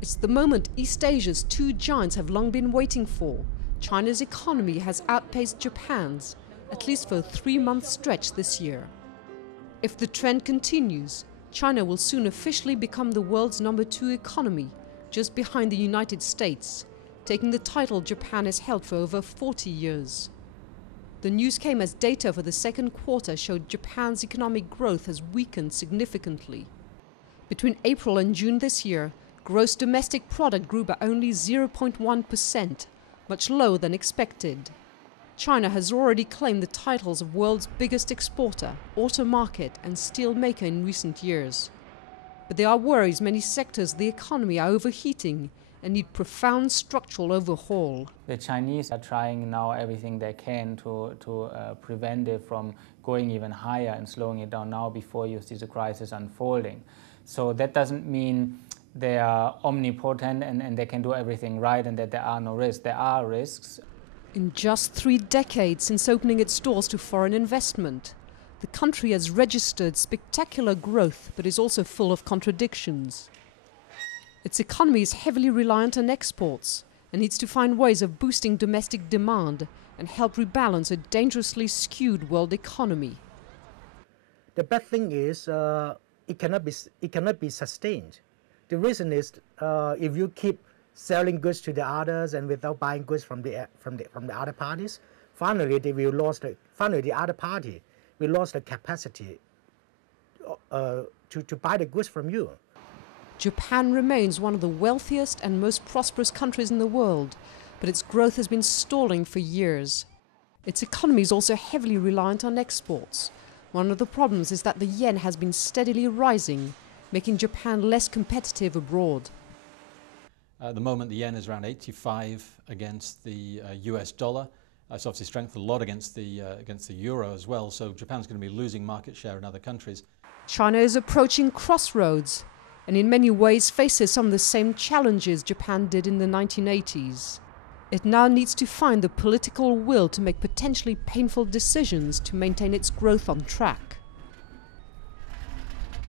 It's the moment East Asia's two giants have long been waiting for. China's economy has outpaced Japan's, at least for a 3-month stretch this year. If the trend continues, China will soon officially become the world's #2 economy, just behind the United States, taking the title Japan has held for over 40 years. The news came as data for the second quarter showed Japan's economic growth has weakened significantly. Between April and June this year, gross domestic product grew by only 0.1%, much lower than expected. China has already claimed the titles of world's biggest exporter, auto market and steel maker in recent years. But there are worries many sectors of the economy are overheating and need profound structural overhaul. The Chinese are trying now everything they can to prevent it from going even higher and slowing it down now before you see the crisis unfolding. So that doesn't mean they are omnipotent and they can do everything right and that there are no risks. There are risks. In just 3 decades since opening its doors to foreign investment, the country has registered spectacular growth but is also full of contradictions. Its economy is heavily reliant on exports and needs to find ways of boosting domestic demand and help rebalance a dangerously skewed world economy. The bad thing is it cannot be sustained. The reason is if you keep selling goods to the others and without buying goods from the other parties, finally the other party will lose the capacity to buy the goods from you. Japan remains one of the wealthiest and most prosperous countries in the world, but its growth has been stalling for years. Its economy is also heavily reliant on exports. One of the problems is that the yen has been steadily rising, making Japan less competitive abroad. At the moment, the yen is around 85 against the US dollar. It's obviously strengthened a lot against the euro as well, so Japan's going to be losing market share in other countries. China is approaching crossroads and in many ways faces some of the same challenges Japan did in the 1980s. It now needs to find the political will to make potentially painful decisions to maintain its growth on track.